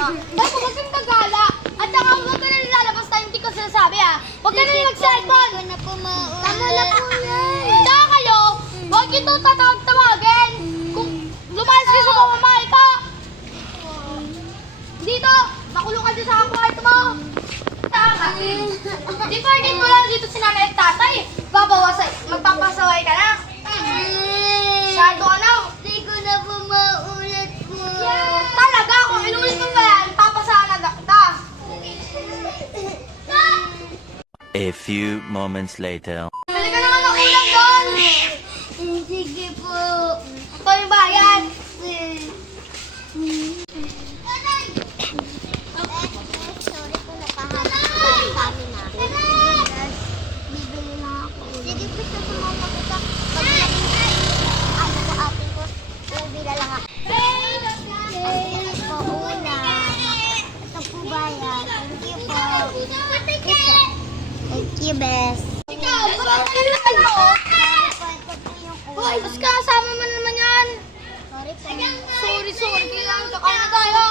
Basta huwag kang gagala. At saka huwag ka na nilalabas tayo, hindi ko sinasabi Huwag ka na mag-cellphone. Tama na po yan. Tsaka kayo, huwag yung tatawag-tawagin. Kung lumayas kayo sa pamamahay ko. Dito, makulong ka dyan sa kwarto mo. Di pwede mo lang dito si nanay at tatay. Magpapasaway ka na. Shadow ka na. Hindi ko na po maulit po. Talaga, kung inulit mo pa yan, papasahan na kita. A few moments later. Bili ka naman ng ulam doon. Sige po. Ito yung bayan. Sorry po, napahanap ko sa amin Bibili lang ako. Sige po, sa sumama ko sa ano ko ate ko. Bibila lang ako. Ito po, una. Ito po bayan. Thank you po. Thank you, best. Ikaw, bakit kailangan mo? Ito po yung Hoy, mas kasama mo naman yan. Sorry po. Sorry, kailangan ka. Kaya na tayo.